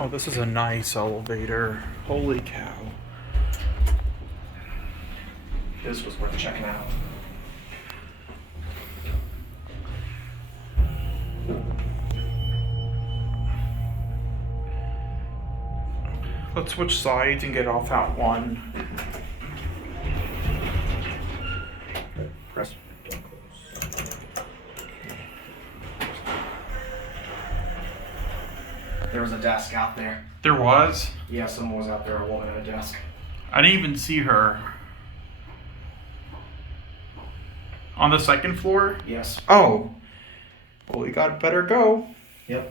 Oh, this is a nice elevator. Holy cow. This was worth checking out. Let's switch sides and get off that one. Press. There was a desk out there. There was? Yeah, someone was out there, a woman at a desk. I didn't even see her. On the second floor? Yes. Oh. Well, we got better go. Yep.